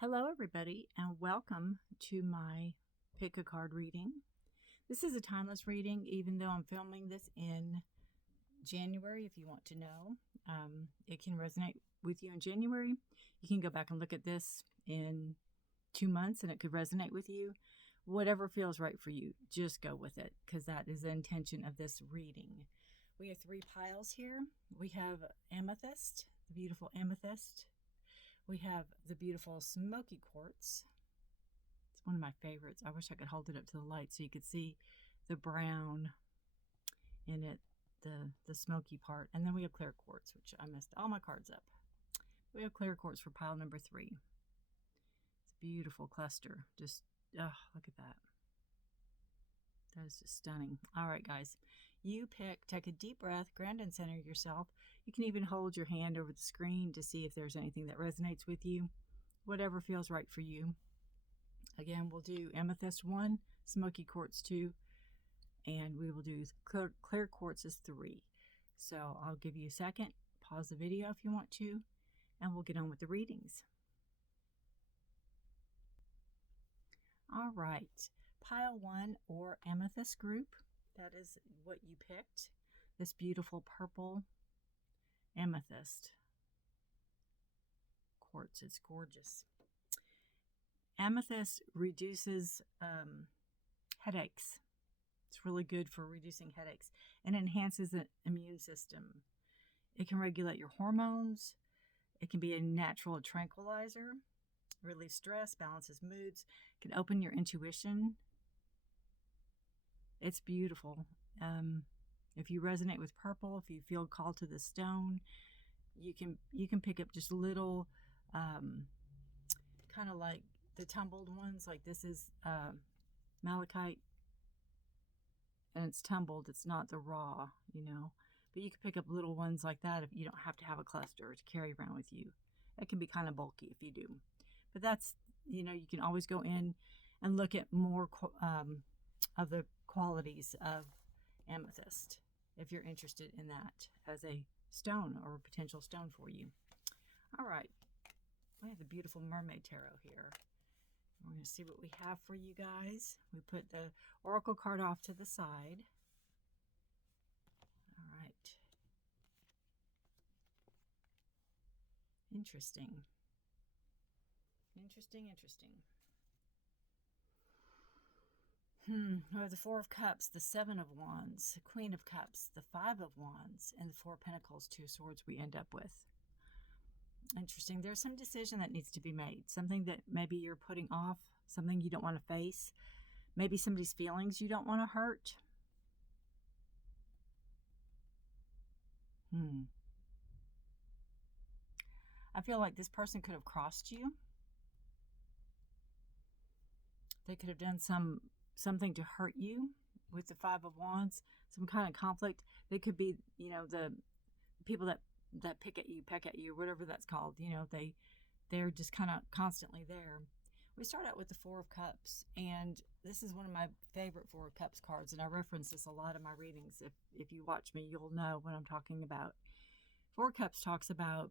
Hello everybody and welcome to my pick a card reading. This is a timeless reading even though I'm filming this in January. If you want to know, it can resonate with you in January. You can go back and look at this in 2 months and it could resonate with you. Whatever feels right for you, just go with it because that is the intention of this reading. We have 3 piles here. We have Amethyst, the beautiful Amethyst. We have the beautiful Smoky Quartz. It's one of my favorites. I wish I could hold it up to the light so you could see the brown in it, the smoky part. And then we have Clear Quartz, which I messed all my cards up. We have Clear Quartz for pile number 3. It's a beautiful cluster. Just, oh, look at that. That is just stunning. All right, guys. You pick, take a deep breath, ground and center yourself. You can even hold your hand over the screen to see if there's anything that resonates with you. Whatever feels right for you. Again, we'll do Amethyst 1, Smoky Quartz 2, and we will do Clear Quartz is 3. So I'll give you a second. Pause the video if you want to, and we'll get on with the readings. All right. Pile 1 or Amethyst group, that is what you picked. This beautiful purple amethyst quartz. It's gorgeous. Amethyst reduces headaches. It's really good for reducing headaches and enhances the immune system. It can regulate your hormones. It can be a natural tranquilizer, relieve stress, balances moods, can open your intuition. It's beautiful. If you resonate with purple, if you feel called to the stone, you can pick up just little, kind of like the tumbled ones. Like this is malachite, and it's tumbled. It's not the raw, you know. But you can pick up little ones like that if you don't have to have a cluster to carry around with you. It can be kind of bulky if you do. But that's, you know, you can always go in and look at more of the qualities of amethyst if you're interested in that as a stone or a potential stone for you. All right, we have the beautiful Mermaid Tarot here. We're going to see what we have for you guys. We put the Oracle card off to the side. All right. Interesting. Interesting. We have the 4 of Cups, the 7 of Wands, the Queen of Cups, the 5 of Wands, and the 4 of Pentacles, 2 of Swords we end up with. Interesting. There's some decision that needs to be made. Something that maybe you're putting off, something you don't want to face. Maybe somebody's feelings you don't want to hurt. I feel like this person could have crossed you. They could have done something to hurt you with the 5 of Wands, some kind of conflict. They could be, you know, the people that peck at you, whatever that's called. You know, they're just kind of constantly there. We start out with the 4 of Cups, and this is one of my favorite 4 of Cups cards, and I reference this a lot in my readings. If you watch me, you'll know what I'm talking about. 4 of Cups talks about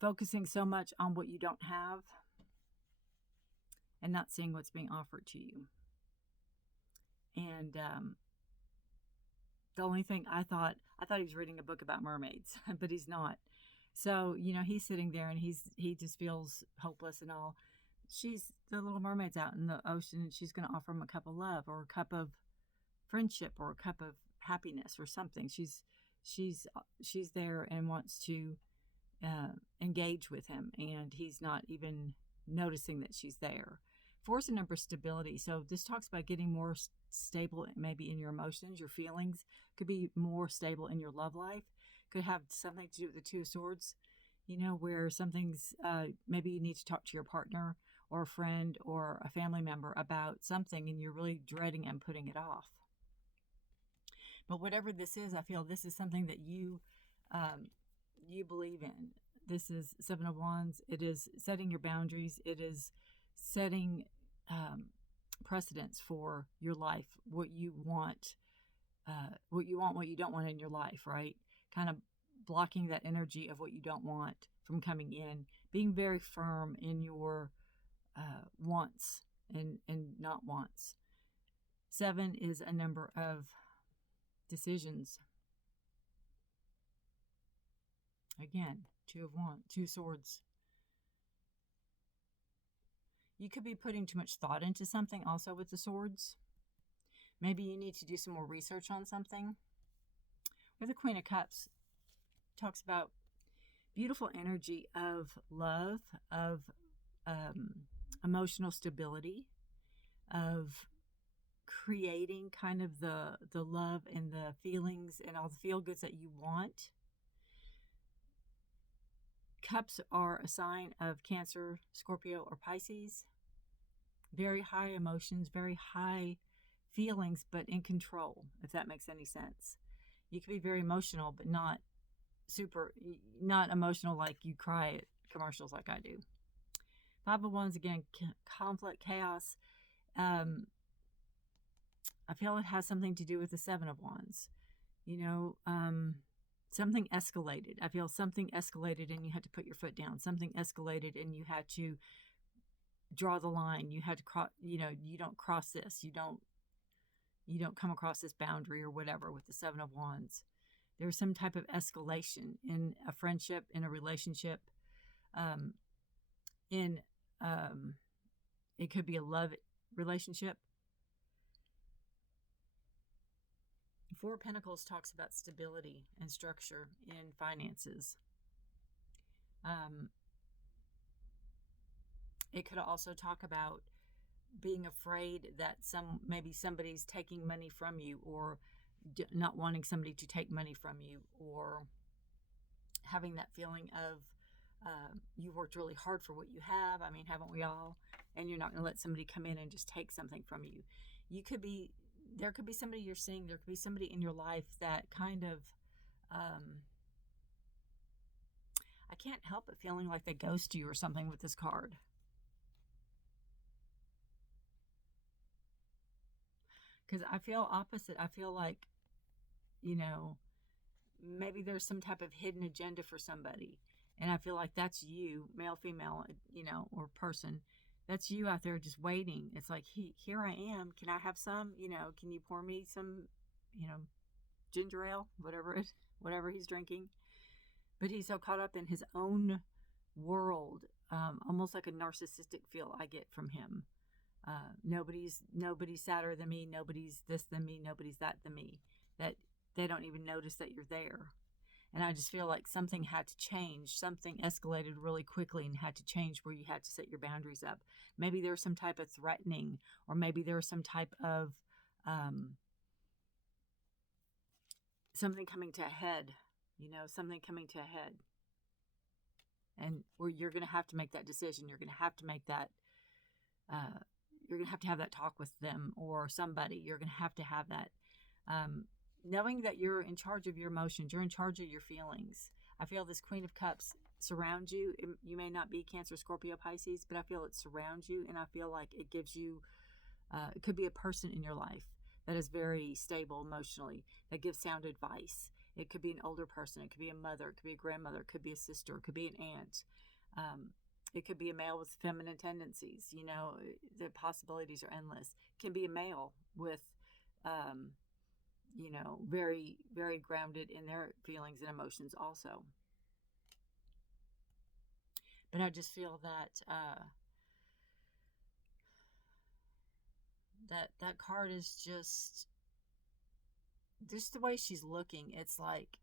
focusing so much on what you don't have and not seeing what's being offered to you. And the only thing I thought he was reading a book about mermaids, but he's not. So, you know, he's sitting there and he just feels hopeless and all. She's the little mermaid's out in the ocean, and she's going to offer him a cup of love or a cup of friendship or a cup of happiness or something. She's there and wants to engage with him, and he's not even noticing that she's there. 4 is a number of stability, so this talks about getting more stable, maybe in your emotions, your feelings. Could be more stable in your love life. Could have something to do with the 2 of Swords, you know, where something's maybe you need to talk to your partner or a friend or a family member about something, and you're really dreading and putting it off. But whatever this is, I feel this is something that you believe in. This is 7 of Wands. It is setting your boundaries. It is setting precedents for your life, what you want, what you don't want in your life, right? Kind of blocking that energy of what you don't want from coming in, being very firm in your wants and not wants. 7 is a number of decisions. Again, 2 of Wands, 2 swords. You could be putting too much thought into something also with the swords. Maybe you need to do some more research on something. Where the Queen of Cups talks about beautiful energy of love, of emotional stability, of creating kind of the love and the feelings and all the feel-goods that you want. Cups are a sign of Cancer, Scorpio, or Pisces. Very high emotions, very high feelings, but in control, if that makes any sense. You can be very emotional, but not emotional like you cry at commercials like I do. 5 of Wands, again, conflict, chaos. I feel it has something to do with the 7 of Wands. Something escalated. I feel something escalated and you had to put your foot down. Something escalated and you had to draw the line. You had to cross, you don't cross this. You don't come across this boundary or whatever with the 7 of Wands. There's some type of escalation in a friendship, in a relationship, it could be a love relationship. 4 of Pentacles talks about stability and structure in finances. It could also talk about being afraid that maybe somebody's taking money from you, or not wanting somebody to take money from you, or having that feeling of you worked really hard for what you have. I mean, haven't we all? And you're not going to let somebody come in and just take something from you. There could be somebody you're seeing, there could be somebody in your life that kind of, I can't help but feeling like they ghost you or something with this card. Because I feel opposite. I feel like, maybe there's some type of hidden agenda for somebody. And I feel like that's you, male, female, or person. That's you out there just waiting. It's like, here I am. Can I have some? Can you pour me some, ginger ale, whatever he's drinking? But he's so caught up in his own world, almost like a narcissistic feel I get from him. Nobody's sadder than me. Nobody's this than me. Nobody's that than me. That they don't even notice that you're there. And I just feel like something had to change. Something escalated really quickly and had to change, where you had to set your boundaries up. Maybe there was some type of threatening, or maybe there was some type of something coming to a head, something coming to a head. And where you're going to have to make that decision. You're going to have to make that, you're going to have that talk with them or somebody. You're going to have that. Knowing that you're in charge of your emotions, you're in charge of your feelings. I feel this Queen of Cups surrounds you. You may not be Cancer, Scorpio, Pisces, but I feel it surrounds you, and I feel like it gives you, it could be a person in your life that is very stable emotionally, that gives sound advice. It could be an older person. It could be a mother. It could be a grandmother. It could be a sister. It could be an aunt. It could be a male with feminine tendencies. The possibilities are endless. It can be a male with, very, very grounded in their feelings and emotions also. But I just feel that that card is just the way she's looking. It's like,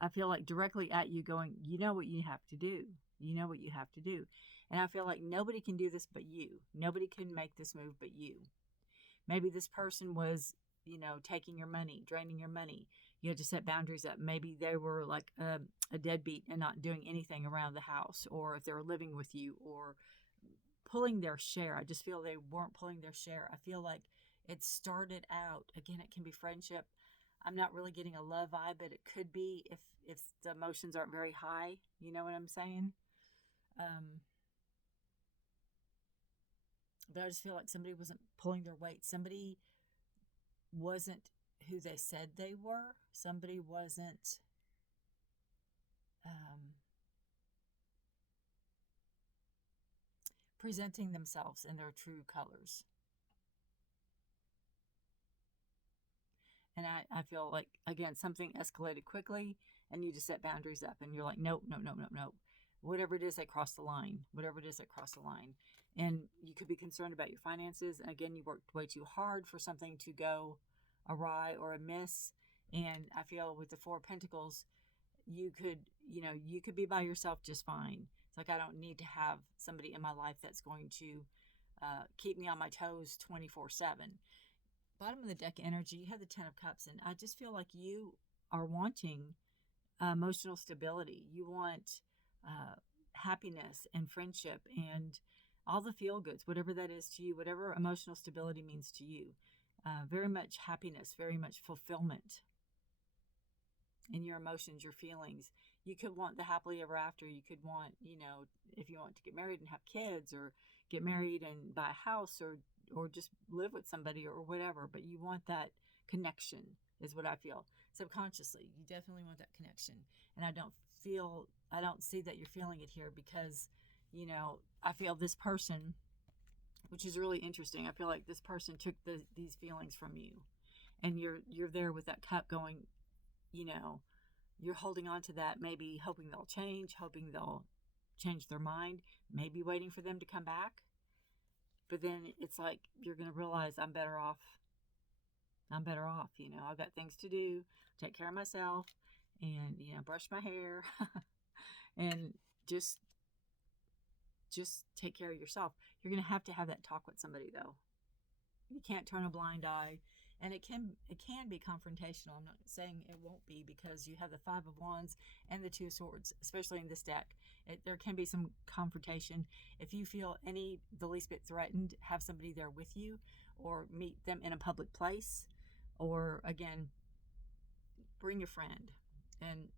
I feel like directly at you going, you know what you have to do. You know what you have to do. And I feel like nobody can do this but you. Nobody can make this move but you. Maybe this person was, taking your money, draining your money. You had to set boundaries up. Maybe they were like a deadbeat and not doing anything around the house, or if they were living with you, or pulling their share. I just feel they weren't pulling their share. I feel like it started out, again, it can be friendship. I'm not really getting a love vibe, but it could be if the emotions aren't very high. You know what I'm saying? But I just feel like somebody wasn't pulling their weight. Somebody wasn't who they said they were. Somebody wasn't presenting themselves in their true colors. And I feel like, again, something escalated quickly and you just set boundaries up and you're like, nope, no, no, no, no. Whatever it is that crossed the line, whatever it is that crossed the line. And you could be concerned about your finances. And again, you worked way too hard for something to go awry or amiss. And I feel with the Four of Pentacles, you could be by yourself just fine. It's like, I don't need to have somebody in my life that's going to keep me on my toes 24/7. Bottom of the deck energy, you have the Ten of Cups, and I just feel like you are wanting emotional stability. You want happiness and friendship and all the feel goods, whatever that is to you, whatever emotional stability means to you. Very much happiness, very much fulfillment in your emotions, your feelings. You could want the happily ever after. You could want, if you want to get married and have kids, or get married and buy a house, or just live with somebody or whatever, but you want that connection is what I feel. Subconsciously, you definitely want that connection. And I don't see that you're feeling it here because, I feel this person, which is really interesting. I feel like this person took these feelings from you, and you're there with that cup going, you're holding on to that, maybe hoping they'll change their mind, maybe waiting for them to come back. But then it's like, you're going to realize I'm better off. I've got things to do, take care of myself, and, brush my hair and just take care of yourself. You're going to have that talk with somebody, though. You can't turn a blind eye, and it can be confrontational. I'm not saying it won't be, because you have the Five of Wands and the Two of Swords, especially in this deck. There can be some confrontation. If you feel the least bit threatened, have somebody there with you, or meet them in a public place, or again, bring a friend. And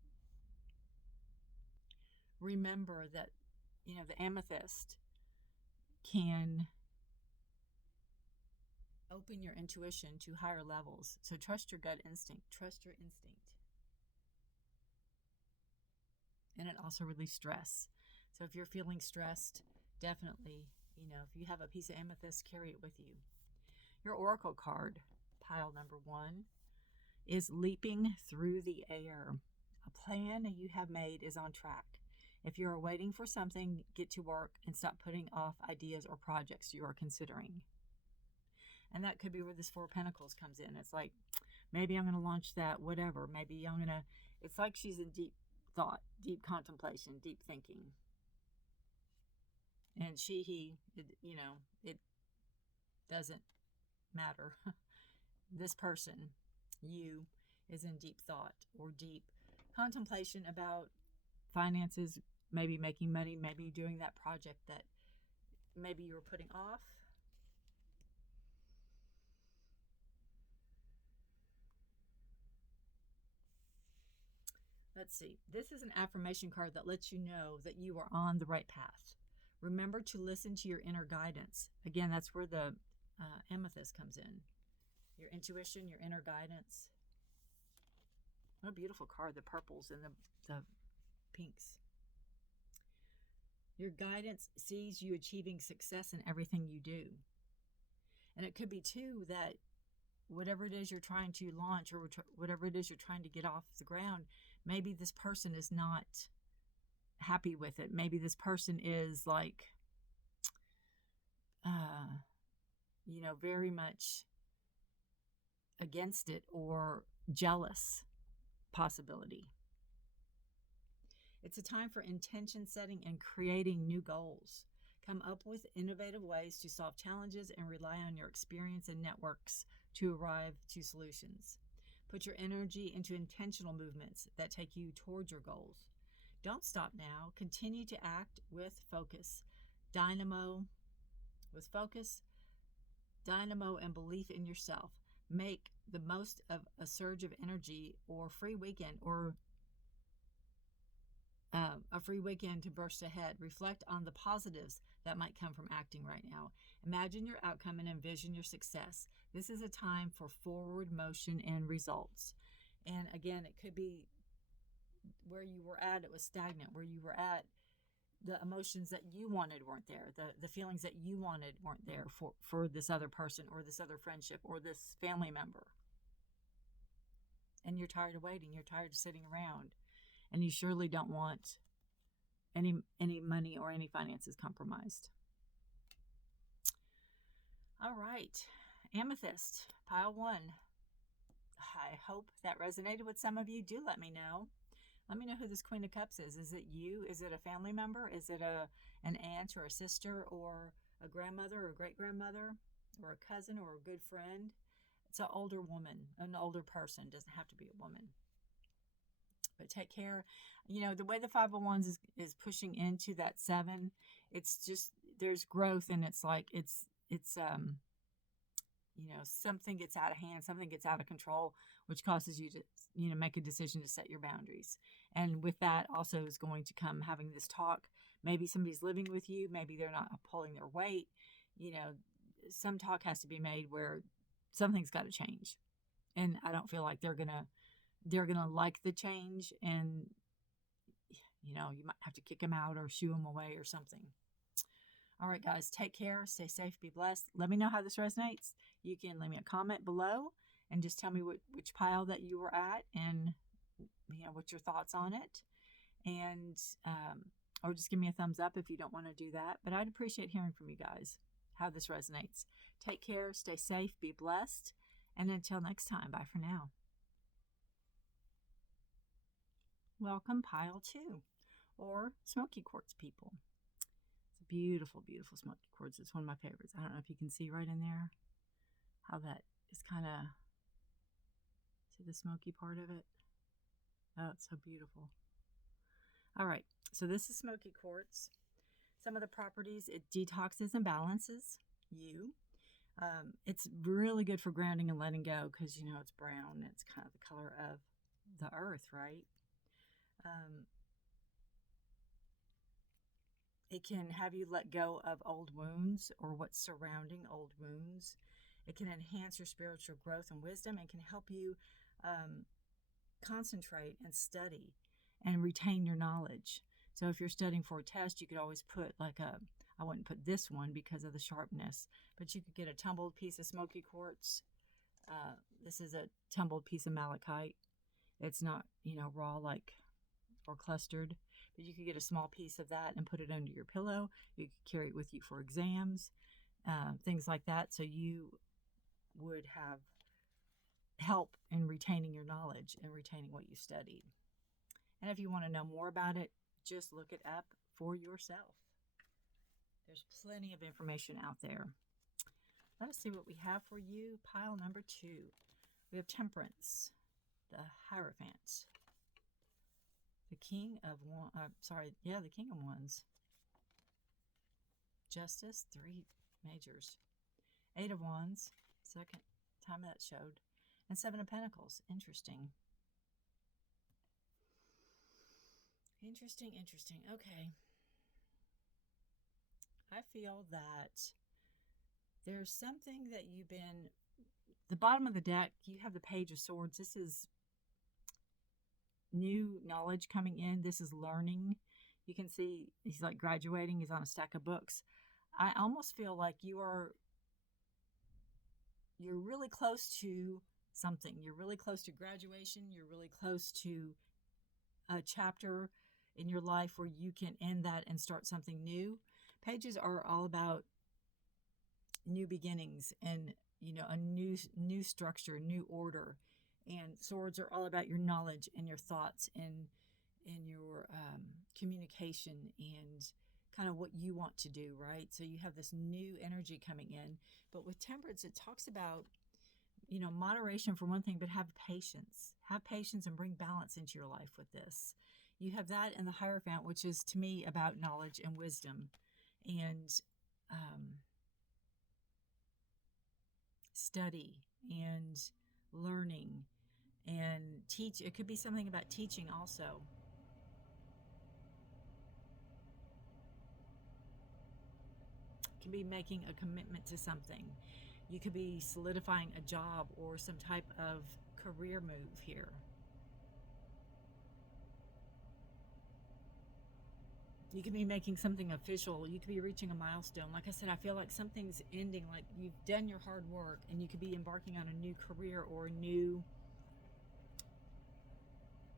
remember that, the amethyst can open your intuition to higher levels. So trust your gut instinct. Trust your instinct. And it also relieves stress. So if you're feeling stressed, definitely, if you have a piece of amethyst, carry it with you. Your oracle card, pile number 1, is leaping through the air. A plan you have made is on track. If you are waiting for something, get to work and stop putting off ideas or projects you are considering. And that could be where this Four of Pentacles comes in. It's like, maybe I'm going to launch that, whatever. Maybe I'm going to, it's like she's in deep thought, deep contemplation, deep thinking. And it doesn't matter. This person, you, is in deep thought or deep contemplation about finances, maybe making money, maybe doing that project that maybe you were putting off. Let's see. This is an affirmation card that lets you know that you are on the right path. Remember to listen to your inner guidance. Again, that's where the amethyst comes in. Your intuition, your inner guidance. What a beautiful card, the purples and the pinks. Your guidance sees you achieving success in everything you do. And it could be, too, that whatever it is you're trying to launch, or whatever it is you're trying to get off the ground, maybe this person is not happy with it. Maybe this person is like, very much against it, or jealous possibility. It's a time for intention setting and creating new goals. Come up with innovative ways to solve challenges and rely on your experience and networks to arrive to solutions. Put your energy into intentional movements that take you towards your goals. Don't stop now. Continue to act with focus. Dynamo and belief in yourself. Make the most of a surge of energy or free weekend, or a free weekend to burst ahead. Reflect on the positives that might come from acting right now. Imagine your outcome and envision your success. This is a time for forward motion and results. And again, it could be where you were at, it was stagnant. Where you were at, the emotions that you wanted weren't there. The feelings that you wanted weren't there for this other person or this other friendship or this family member. And you're tired of waiting. You're tired of sitting around. And you surely don't want any money or any finances compromised. All right. Amethyst, pile 1. I hope that resonated with some of you. Do let me know. Let me know who this Queen of Cups is. Is it you? Is it a family member? Is it an aunt or a sister or a grandmother or a great-grandmother or a cousin or a good friend? It's an older woman, an older person. It doesn't have to be a woman. But take care. You know, the way the 501s is pushing into that 7, it's just, there's growth, and it's like, it's you know, something gets out of hand, something gets out of control, which causes you to, you know, make a decision to set your boundaries. And with that also is going to come having this talk. Maybe somebody's living with you. Maybe they're not pulling their weight. You know, some talk has to be made where something's got to change. And I don't feel like they're going to like the change. And, you know, you might have to kick them out or shoo them away or something. All right, guys, take care. Stay safe. Be blessed. Let me know how this resonates. You can leave me a comment below and just tell me which pile that you were at and, you know, what's your thoughts on it. And, or just give me a thumbs up if you don't want to do that. But I'd appreciate hearing from you guys how this resonates. Take care. Stay safe. Be blessed. And until next time, bye for now. Welcome, pile 2, or Smoky Quartz people. It's a beautiful, beautiful Smoky Quartz. It's one of my favorites. I don't know if you can see right in there how that is kind of, see the smoky part of it? Oh, it's so beautiful. All right, so this is Smoky Quartz. Some of the properties, it detoxes and balances you. It's really good for grounding and letting go because, you know, it's brown. It's kind of the color of the earth, right? It can have you let go of old wounds or what's surrounding old wounds. It can enhance your spiritual growth and wisdom and can help you concentrate and study and retain your knowledge. So if you're studying for a test, you could always put like I wouldn't put this one because of the sharpness, but you could get a tumbled piece of Smoky Quartz. This is a tumbled piece of malachite. It's not, you know, raw like or clustered, but you could get a small piece of that and put it under your pillow. You could carry it with you for exams, things like that. So you would have help in retaining your knowledge and retaining what you studied. And if you want to know more about it, just look it up for yourself. There's plenty of information out there. Let us see what we have for you. Pile number 2. We have Temperance, the Hierophant. The King of the King of Wands. Justice, 3 majors. 8 of Wands, second time that showed. And 7 of Pentacles. Interesting. Interesting. Okay. I feel that there's something that you've been, the bottom of the deck, you have the Page of Swords. This is new knowledge coming in. This is learning. You can see he's like graduating. He's on a stack of books. I almost feel like you're really close to something. You're really close to graduation. You're really close to a chapter in your life where you can end that and start something new. Pages are all about new beginnings and, you know, a new structure, new order. And swords are all about your knowledge and your thoughts and your communication and kind of what you want to do, right? So you have this new energy coming in. But with Temperance, it talks about, you know, moderation for one thing, but have patience. Have patience and bring balance into your life with this. You have that in the Hierophant, which is to me about knowledge and wisdom and study and learning and teach. It could be something about teaching also. can be making a commitment to something. You could be solidifying a job or some type of career move here. You could be making something official. You could be reaching a milestone. Like I said, I feel like something's ending, like you've done your hard work and you could be embarking on a new career or a new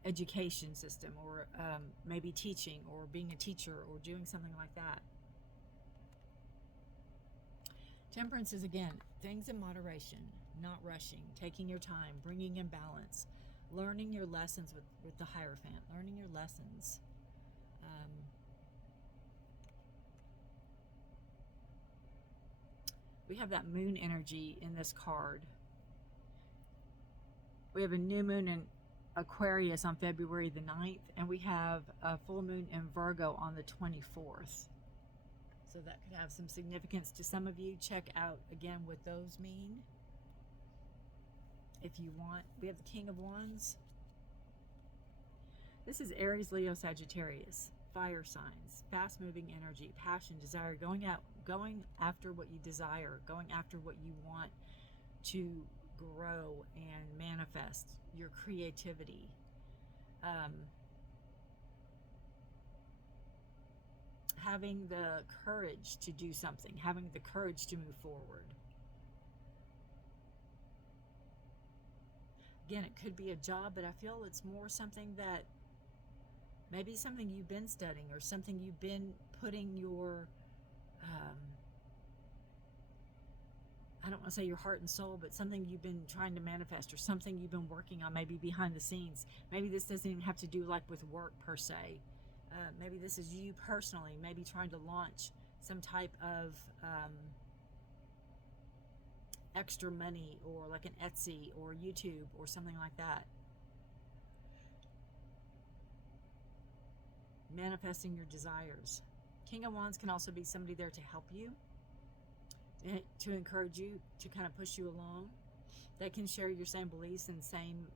education system, or maybe teaching or being a teacher or doing something like that. Temperance is, again, things in moderation, not rushing, taking your time, bringing in balance, learning your lessons with the Hierophant, learning your lessons. We have that moon energy in this card. We have a new moon in Aquarius on February the 9th, and we have a full moon in Virgo on the 24th. So that could have some significance to some of you. Check out again what those mean if you want. We have the King of Wands. This is Aries, Leo, Sagittarius. Fire signs, fast-moving energy, passion, desire, going after what you desire, going after what you want to grow and manifest, your creativity. Having the courage to do something, having the courage to move forward. Again, it could be a job, but I feel it's more something that maybe something you've been studying or something you've been putting your, I don't want to say your heart and soul, but something you've been trying to manifest or something you've been working on, maybe behind the scenes. Maybe this doesn't even have to do like with work per se. Maybe this is you personally, maybe trying to launch some type of extra money, or like an Etsy or YouTube or something like that. Manifesting your desires. King of Wands can also be somebody there to help you, to encourage you, to kind of push you along. They can share your same beliefs and same,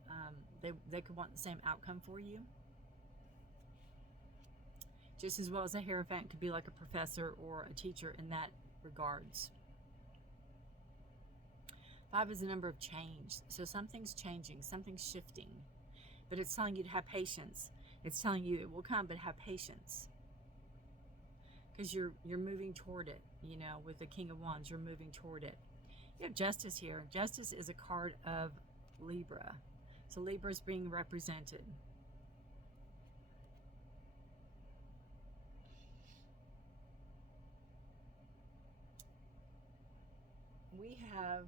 they could want the same outcome for you. Just as well as a Hierophant could be like a professor or a teacher in that regards. 5 is the number of change. So something's changing, something's shifting, but it's telling you to have patience. It's telling you it will come, but have patience, because you're moving toward it. You know, with the King of Wands, you're moving toward it. You have Justice here. Justice is a card of Libra, so Libra is being represented. We have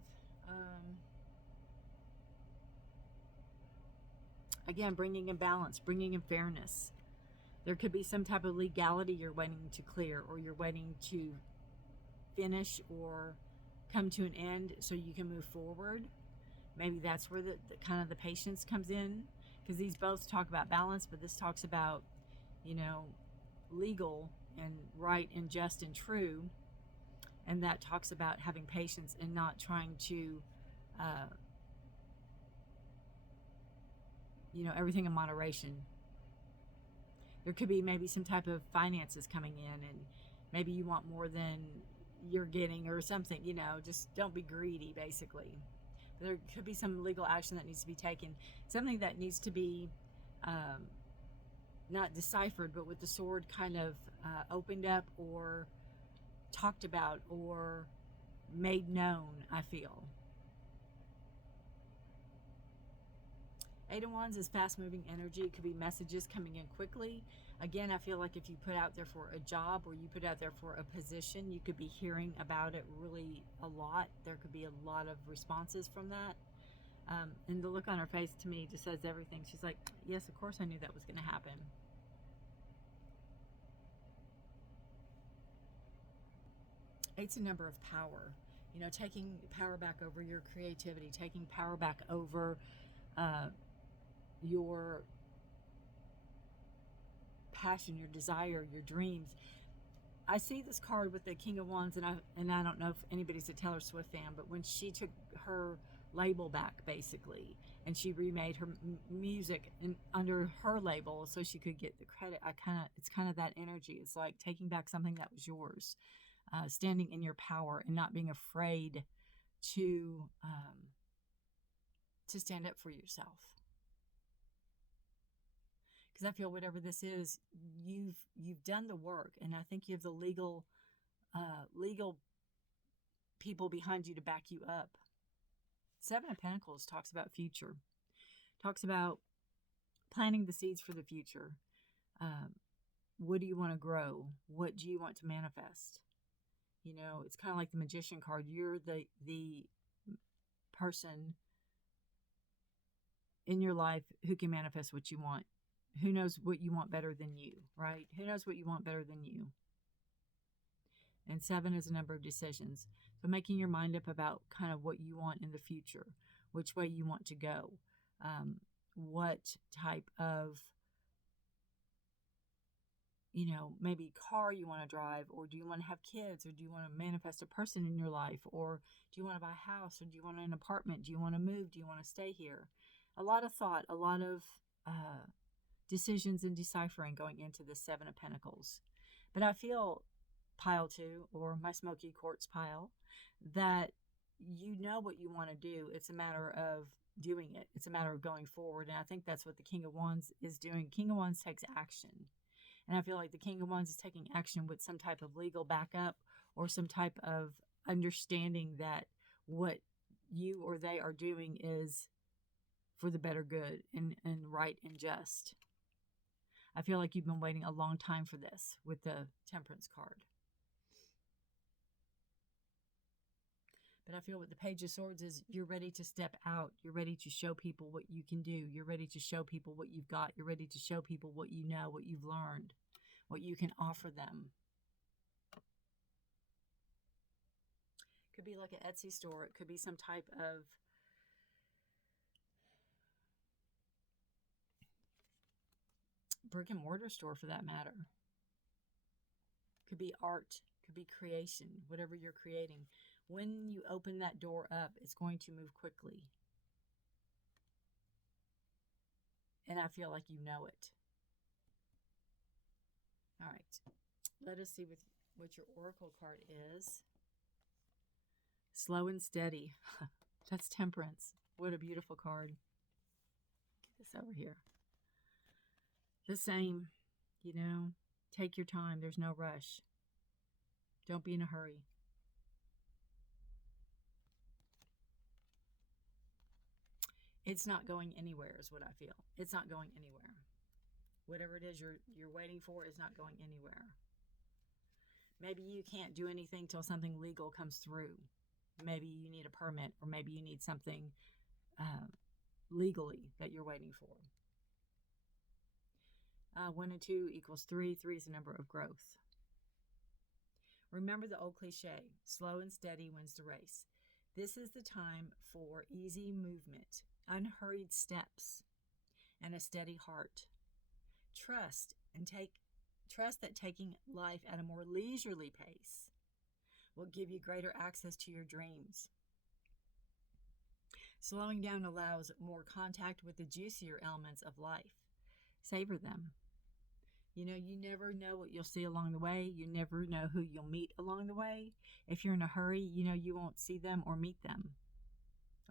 again, bringing in balance, bringing in fairness. There could be some type of legality you're waiting to clear, or you're waiting to finish or come to an end so you can move forward. Maybe that's where the kind of the patience comes in, because these both talk about balance, but this talks about, you know, legal and right and just and true, and that talks about having patience and not trying to you know, everything in moderation. There could be maybe some type of finances coming in, and maybe you want more than you're getting or something, you know, just don't be greedy, basically. There could be some legal action that needs to be taken, something that needs to be not deciphered, but with the sword kind of opened up or talked about or made known, I feel. 8 of Wands is fast-moving energy. It could be messages coming in quickly. Again, I feel like if you put out there for a job or you put out there for a position, you could be hearing about it really a lot. There could be a lot of responses from that. And the look on her face to me just says everything. She's like, yes, of course I knew that was going to happen. Eight's a number of power. You know, taking power back over your creativity, taking power back over your passion, your desire, your dreams. I see this card with the King of Wands, and I don't know if anybody's a Taylor Swift fan, but when she took her label back, basically, and she remade her music under her label so she could get the credit, it's kind of that energy. It's like taking back something that was yours. standing in your power and not being afraid to stand up for yourself. Because I feel whatever this is, you've done the work, and I think you have the legal people behind you to back you up. Seven of Pentacles talks about future, talks about planting the seeds for the future. What do you want to grow? What do you want to manifest? You know, it's kind of like the Magician card. You're the person in your life who can manifest what you want. Who knows what you want better than you, right? Who knows what you want better than you? And 7 is a number of decisions. So making your mind up about kind of what you want in the future, which way you want to go, what type of, you know, maybe car you want to drive, or do you want to have kids, or do you want to manifest a person in your life, or do you want to buy a house, or do you want an apartment, do you want to move, do you want to stay here? A lot of thought, a lot of decisions and deciphering going into the 7 of Pentacles. But I feel pile 2, or my Smoky Quartz pile, that you know what you want to do. It's a matter of doing it. It's a matter of going forward. And I think that's what the King of Wands is doing. King of Wands takes action. And I feel like the King of Wands is taking action with some type of legal backup or some type of understanding that what you or they are doing is for the better good and right and just. I feel like you've been waiting a long time for this with the Temperance card. But I feel with the Page of Swords is you're ready to step out. You're ready to show people what you can do. You're ready to show people what you've got. You're ready to show people what you know, what you've learned, what you can offer them. Could be like an Etsy store. It could be some type of brick and mortar store for that matter. Could be art, could be creation, whatever you're creating. When you open that door up, it's going to move quickly. And I feel like you know it. All right. Let us see what your Oracle card is. Slow and steady. That's Temperance. What a beautiful card. Get this over here. The same, you know, take your time. There's no rush. Don't be in a hurry. It's not going anywhere is what I feel. It's not going anywhere. Whatever it is you're waiting for is not going anywhere. Maybe you can't do anything till something legal comes through. Maybe you need a permit, or maybe you need something legally that you're waiting for. 1 and 2 equals 3. 3 is the number of growth. Remember the old cliche, slow and steady wins the race. This is the time for easy movement, unhurried steps, and a steady heart. Trust that taking life at a more leisurely pace will give you greater access to your dreams. Slowing down allows more contact with the juicier elements of life. Savor them. You know, you never know what you'll see along the way. You never know who you'll meet along the way. If you're in a hurry, you know, you won't see them or meet them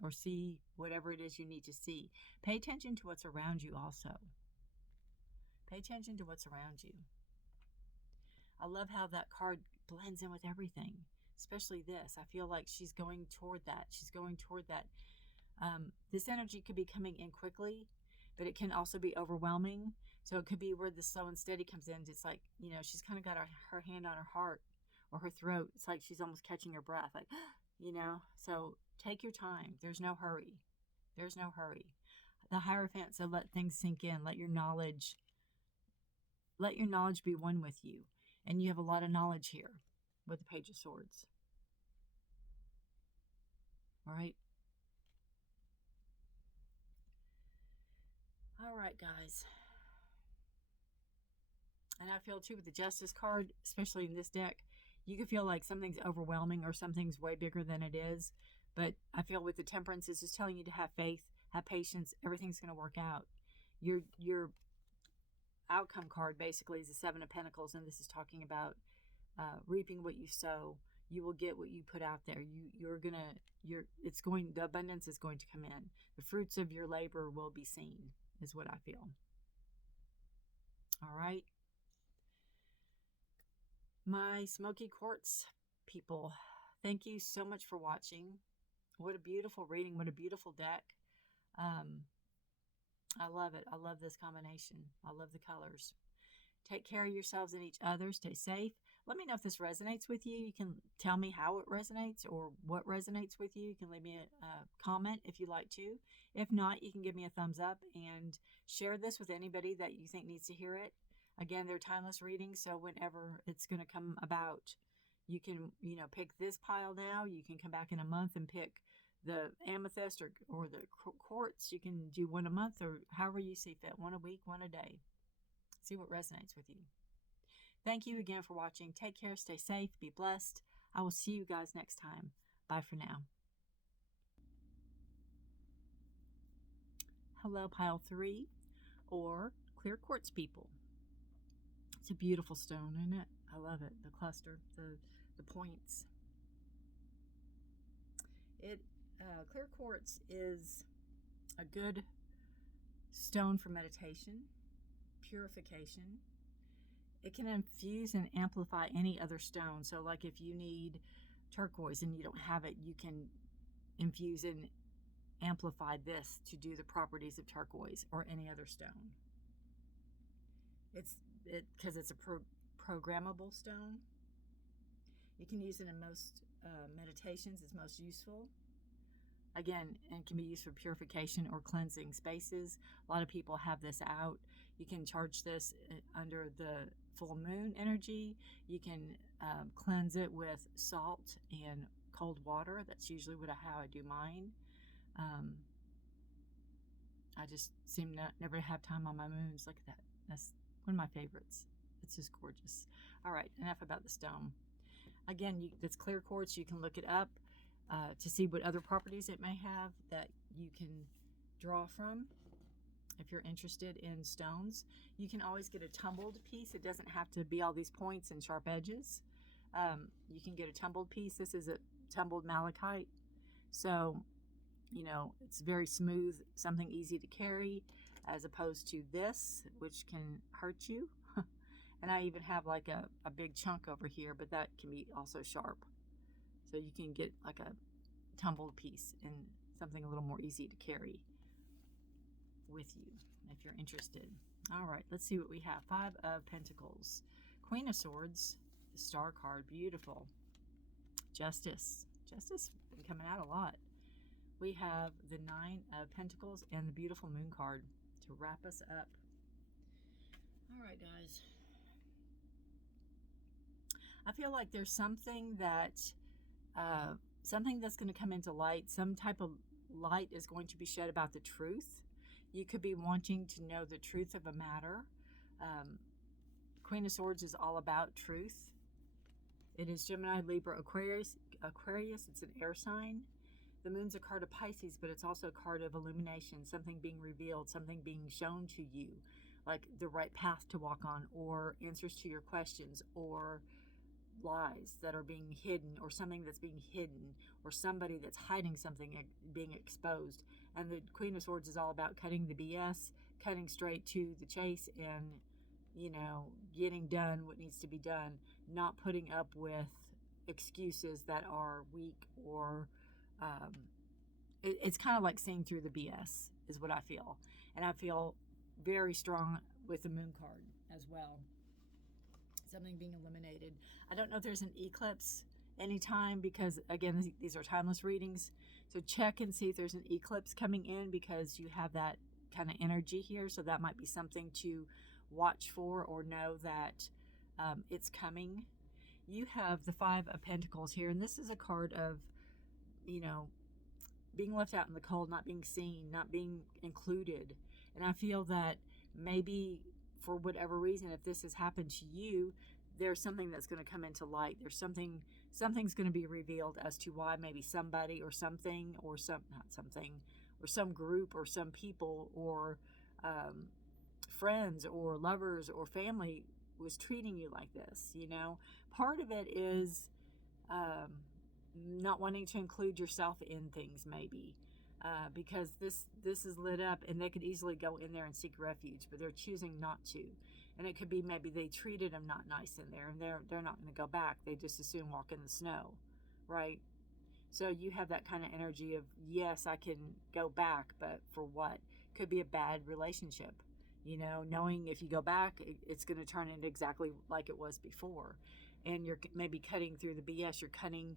or see whatever it is you need to see. Pay attention to what's around you also. Pay attention to what's around you. I love how that card blends in with everything, especially this. I feel like she's going toward that. She's going toward that. This energy could be coming in quickly, but it can also be overwhelming. So it could be where the slow and steady comes in. It's like, you know, she's kind of got her hand on her heart or her throat. It's like she's almost catching her breath, like, you know. So take your time. There's no hurry. There's no hurry. The Hierophant said, let things sink in. Let your knowledge be one with you. And you have a lot of knowledge here with the Page of Swords. All right. All right, guys. And I feel too with the Justice card, especially in this deck, you can feel like something's overwhelming or something's way bigger than it is. But I feel with the Temperance, it's just telling you to have faith, have patience. Everything's going to work out. Your outcome card basically is the 7 of Pentacles, and this is talking about reaping what you sow. You will get what you put out there. The abundance is going to come in. The fruits of your labor will be seen, is what I feel. All right. My Smoky Quartz people, thank you so much for watching. What a beautiful reading. What a beautiful deck. I love it. I love this combination. I love the colors. Take care of yourselves and each other. Stay safe. Let me know if this resonates with you. You can tell me how it resonates or what resonates with you. You can leave me a comment if you like to. If not, you can give me a thumbs up and share this with anybody that you think needs to hear it. Again, they're timeless readings, so whenever it's going to come about, you can, pick this pile now. You can come back in a month and pick the Amethyst or the Quartz. You can do one a month or however you see fit. One a week, one a day. See what resonates with you. Thank you again for watching. Take care, stay safe, be blessed. I will see you guys next time. Bye for now. Hello, pile 3 or clear quartz people. It's a beautiful stone, isn't it? I love it. The cluster, the points. Clear quartz is a good stone for meditation, purification. It can infuse and amplify any other stone. So like if you need turquoise and you don't have it, you can infuse and amplify this to do the properties of turquoise or any other stone. Because it's a programmable stone. You can use it in most meditations. It's most useful. Again, it can be used for purification or cleansing spaces. A lot of people have this out. You can charge this under the full moon energy. You can cleanse it with salt and cold water. That's usually how I do mine. I just seem never to have time on my moons. Look at that. That's one of my favorites. It's just gorgeous. All right, enough about the stone. Again, it's clear quartz. You can look it up to see what other properties it may have that you can draw from. If you're interested in stones, you can always get a tumbled piece. It doesn't have to be all these points and sharp edges. You can get a tumbled piece. This is a tumbled malachite. So, it's very smooth, something easy to carry, as opposed to this, which can hurt you. And I even have like a big chunk over here, but that can be also sharp. So you can get like a tumbled piece and something a little more easy to carry with you if you're interested. All right, let's see what we have. 5 of Pentacles, Queen of Swords, the Star card, beautiful. Justice been coming out a lot. We have the 9 of Pentacles and the beautiful Moon card to wrap us up. All right, guys. I feel like there's something that's going to come into light. Some type of light is going to be shed about the truth. You could be wanting to know the truth of a matter. Queen of Swords is all about truth. It is Gemini, Libra, Aquarius. It's an air sign. The moon's a card of Pisces, but it's also a card of illumination, something being revealed, something being shown to you, like the right path to walk on, or answers to your questions, or lies that are being hidden, or something that's being hidden, or somebody that's hiding something being exposed. And the Queen of Swords is all about cutting the BS, cutting straight to the chase, and getting done what needs to be done, not putting up with excuses that are weak, or it's kind of like seeing through the BS is what I feel. And I feel very strong with the Moon card as well. Something being eliminated. I don't know if there's an eclipse anytime, because again, these are timeless readings. So check and see if there's an eclipse coming in, because you have that kind of energy here. So that might be something to watch for, or know that it's coming. You have the 5 of Pentacles here, and this is a card of, being left out in the cold, not being seen, not being included. And I feel that maybe for whatever reason, if this has happened to you, there's something that's going to come into light. There's something's going to be revealed as to why maybe somebody or something, or some group or some people, or friends or lovers or family was treating you like this, you know. Part of it is not wanting to include yourself in things, maybe, because this is lit up, and they could easily go in there and seek refuge, but they're choosing not to. And it could be maybe they treated them not nice in there, and they're not going to go back. They just as soon walk in the snow, right? So you have that kind of energy of, yes, I can go back, but for what? Could be a bad relationship, you know, knowing if you go back, it's going to turn into exactly like it was before. And you're maybe cutting through the BS, you're cutting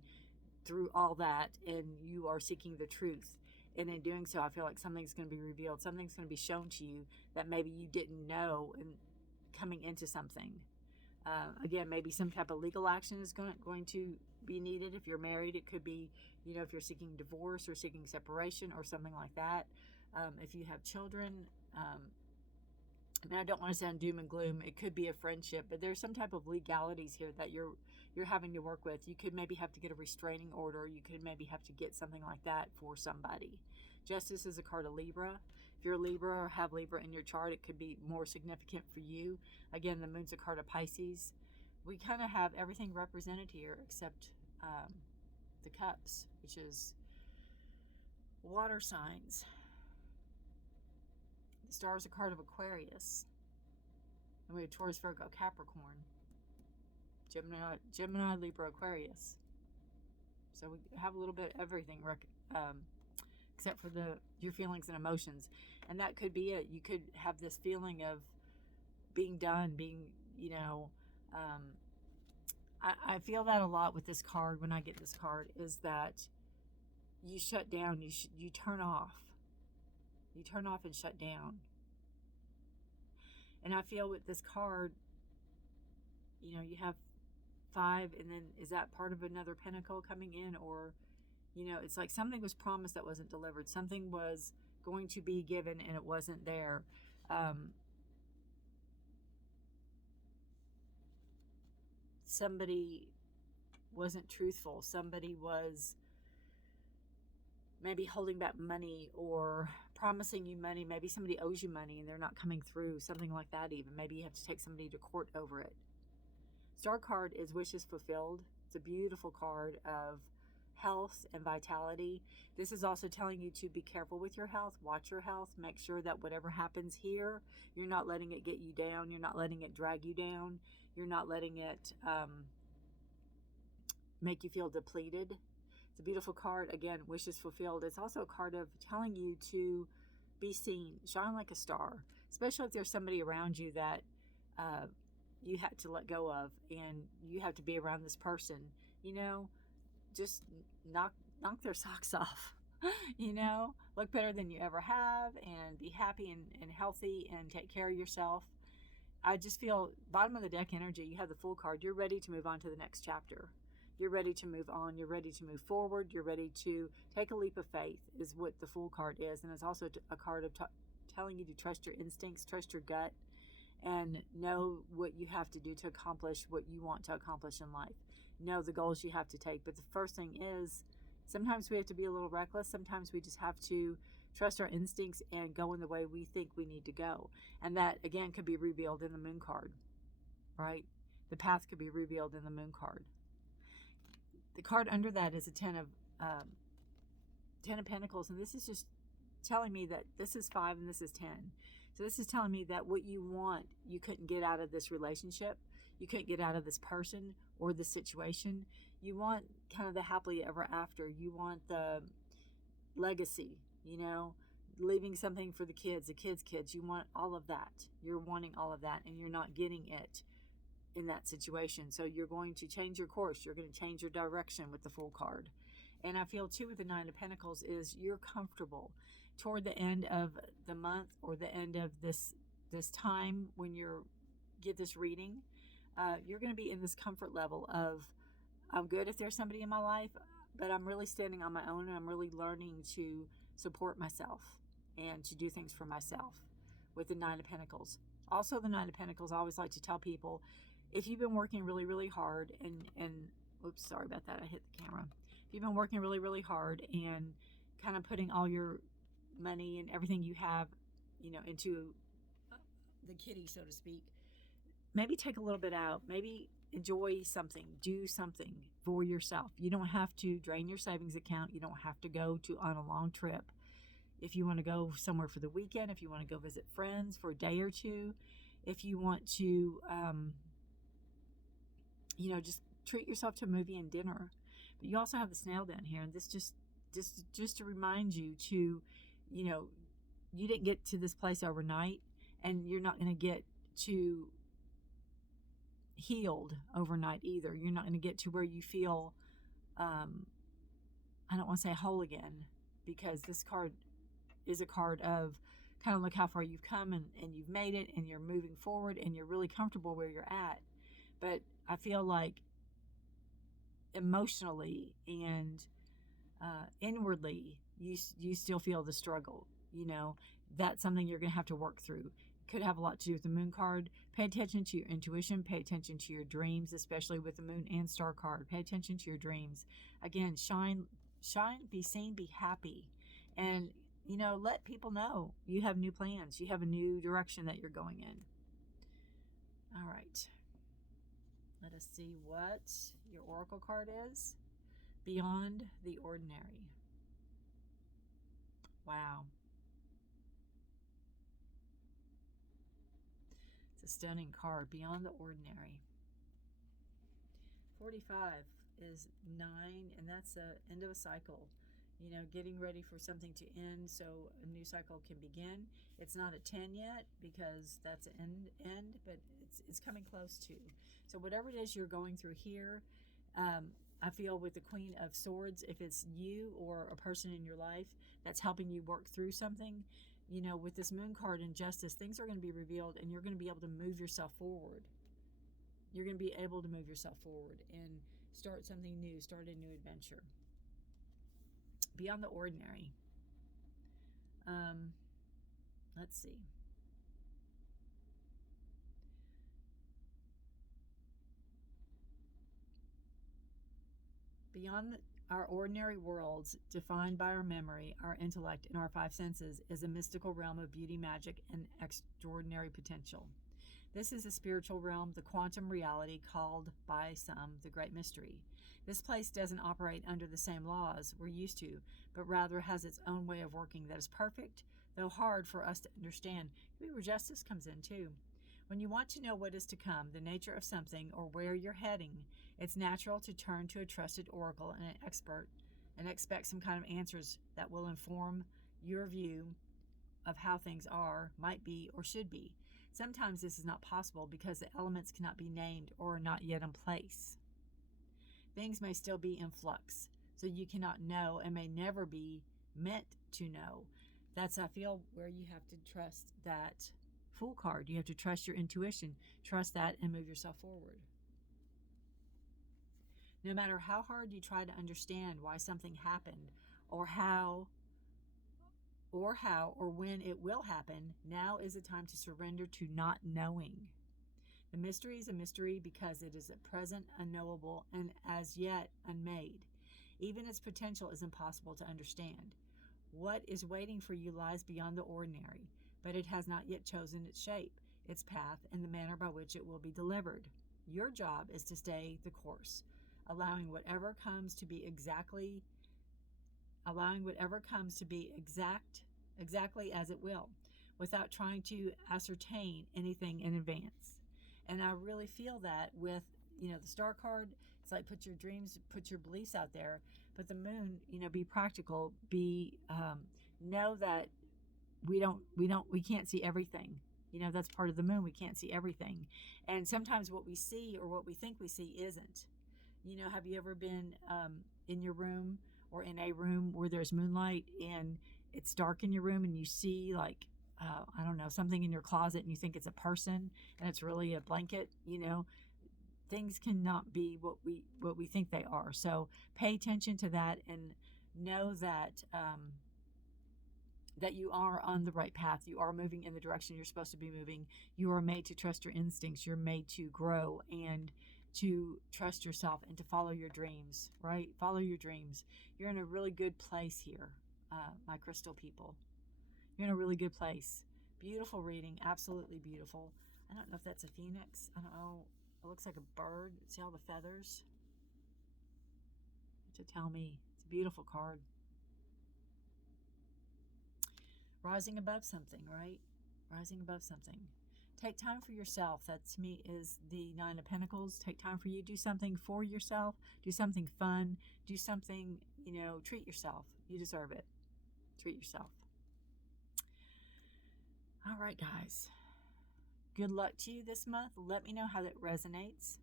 through all that, and you are seeking the truth. And in doing so, I feel like something's going to be revealed, something's going to be shown to you that maybe you didn't know, and coming into something. Again, maybe some type of legal action is going to be needed. If you're married, it could be, you know, if you're seeking divorce or seeking separation or something like that. If you have children, and I don't want to sound doom and gloom, it could be a friendship, but there's some type of legalities here that you're having to work with. You could maybe have to get a restraining order. You could maybe have to get something like that for somebody. Justice is a card of Libra. If you're a Libra or have Libra in your chart, it could be more significant for you. Again, the moon's a card of Pisces. We kind of have everything represented here except the cups, which is water signs. The star is a card of Aquarius. And we have Taurus, Virgo, Capricorn, Gemini, Libra, Aquarius. So we have a little bit of everything, except for your feelings and emotions. And that could be it. You could have this feeling of being done, being, you know, I feel that a lot with this card when I get this card, is that you shut down, you turn off. You turn off and shut down. And I feel with this card, you know, you have 5, and then is that part of another pentacle coming in? Or, you know, it's like something was promised that wasn't delivered. Something was going to be given and it wasn't there. Somebody wasn't truthful. Somebody was maybe holding back money or promising you money. Maybe somebody owes you money and they're not coming through. Something like that even. Maybe you have to take somebody to court over it. Star card is wishes fulfilled. It's a beautiful card of health and vitality. This is also telling you to be careful with your health. Watch your health. Make sure that whatever happens here, you're not letting it get you down. You're not letting it drag you down. You're not letting it make you feel depleted. It's a beautiful card. Again, wishes fulfilled. It's also a card of telling you to be seen, shine like a star, especially if there's somebody around you that you had to let go of, and you have to be around this person. You know, just knock their socks off. You know, look better than you ever have, and be happy and healthy, and take care of yourself. I just feel bottom of the deck energy. You have the Fool card. You're ready to move on to the next chapter. You're ready to move on. You're ready to move forward. You're ready to take a leap of faith, is what the Fool card is. And it's also a card of telling you to trust your instincts, trust your gut, and know what you have to do to accomplish what you want to accomplish in life. Know the goals you have to take. But the first thing is, sometimes we have to be a little reckless. Sometimes we just have to trust our instincts and go in the way we think we need to go. And that, again, could be revealed in the Moon card, right? The path could be revealed in the Moon card. The card under that is a Ten of Pentacles, and this is just telling me that this is 5 and this is 10. So this is telling me that what you want, you couldn't get out of this relationship. You couldn't get out of this person or the situation. You want kind of the happily ever after. You want the legacy, you know, leaving something for the kids, kids. You want all of that. You're wanting all of that, and you're not getting it in that situation. So you're going to change your course. You're going to change your direction with the Fool card. And I feel too with the 9 of Pentacles is you're comfortable toward the end of the month or the end of this time when you get this reading. You're going to be in this comfort level of, I'm good if there's somebody in my life, but I'm really standing on my own, and I'm really learning to support myself and to do things for myself with the 9 of Pentacles. Also, the 9 of Pentacles, I always like to tell people, if you've been working really, really hard and oops, sorry about that, I hit the camera. If you've been working really, really hard and kind of putting all your money and everything you have, you know, into the kitty, so to speak, maybe take a little bit out, maybe enjoy something, do something for yourself. You don't have to drain your savings account. You don't have to go on a long trip. If you want to go somewhere for the weekend, if you want to go visit friends for a day or two, if you want to, just treat yourself to a movie and dinner. But you also have the snail down here, and this just to remind you to, you didn't get to this place overnight, and you're not going to get to healed overnight either. You're not going to get to where you feel, I don't want to say whole again, because this card is a card of kind of look how far you've come, and you've made it, and you're moving forward, and you're really comfortable where you're at. But I feel like emotionally and inwardly, you still feel the struggle. That's something you're going to have to work through. Could have a lot to do with the moon card. Pay attention to your intuition. Pay attention to your dreams, especially with the moon and star card. Pay attention to your dreams. Again, shine, be seen, be happy. And, let people know you have new plans. You have a new direction that you're going in. All right. Let us see what your oracle card is. Beyond the ordinary. Wow. It's a stunning card. Beyond the ordinary. 45 is 9, and that's the end of a cycle. Getting ready for something to end so a new cycle can begin. It's not a 10 yet because that's an end, but it's coming close to. So whatever it is you're going through here, I feel with the Queen of Swords, if it's you or a person in your life that's helping you work through something, with this moon card and justice, things are going to be revealed, and you're going to be able to move yourself forward. You're going to be able to move yourself forward and start something new, start a new adventure. Beyond the ordinary. Let's see. Beyond our ordinary worlds, defined by our memory, our intellect, and our 5 senses, is a mystical realm of beauty, magic, and extraordinary potential. This is a spiritual realm, the quantum reality called by some the Great Mystery. This place doesn't operate under the same laws we're used to, but rather has its own way of working that is perfect, though hard for us to understand. Maybe where justice comes in too. When you want to know what is to come, the nature of something, or where you're heading, it's natural to turn to a trusted oracle and an expert and expect some kind of answers that will inform your view of how things are, might be, or should be. Sometimes this is not possible because the elements cannot be named or are not yet in place. Things may still be in flux, so you cannot know and may never be meant to know. That's, I feel, where you have to trust that Fool card. You have to trust your intuition, trust that, and move yourself forward. No matter how hard you try to understand why something happened, or when it will happen, now is the time to surrender to not knowing. The mystery is a mystery because it is at present unknowable and as yet unmade. Even its potential is impossible to understand. What is waiting for you lies beyond the ordinary, but it has not yet chosen its shape, its path, and the manner by which it will be delivered. Your job is to stay the course, allowing whatever comes to be exactly as it will, without trying to ascertain anything in advance. And I really feel that with, the star card. It's like put your dreams, put your beliefs out there. But the moon, be practical, know that we can't see everything. That's part of the moon. We can't see everything. And sometimes what we see or what we think we see isn't. Have you ever been in your room or in a room where there's moonlight and it's dark in your room and you see I don't know, something in your closet and you think it's a person and it's really a blanket? Things cannot be what we think they are. So pay attention to that and know that that you are on the right path. You are moving in the direction you're supposed to be moving. You are made to trust your instincts. You're made to grow and to trust yourself and to follow your dreams, right? Follow your dreams. You're in a really good place here, my crystal people. You're in a really good place. Beautiful reading, absolutely beautiful. I don't know if that's a phoenix. I don't know. It looks like a bird. See all the feathers? To tell me. It's a beautiful card. Rising above something, right? Rising above something. Take time for yourself. That to me is the Nine of Pentacles. Take time for you. Do something for yourself. Do something fun. Do something, treat yourself. You deserve it. Treat yourself. All right, guys. Good luck to you this month. Let me know how that resonates.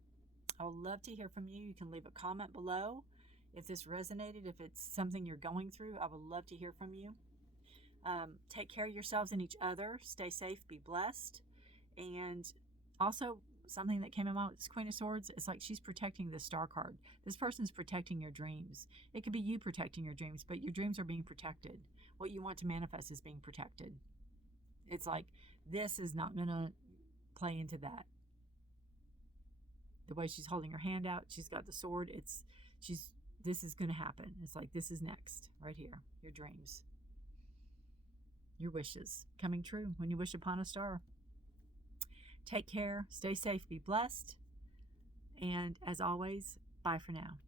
I would love to hear from you. You can leave a comment below if this resonated, if it's something you're going through. I would love to hear from you. Take care of yourselves and each other. Stay safe. Be blessed. And also, something that came in mind with this Queen of Swords, it's like she's protecting the Star card. This person's protecting your dreams. It could be you protecting your dreams, but your dreams are being protected. What you want to manifest is being protected. It's like, this is not going to play into that. The way she's holding her hand out, she's got the sword. This is going to happen. It's like, this is next, right here. Your dreams. Your wishes coming true when you wish upon a star. Take care, stay safe, be blessed, and as always, bye for now.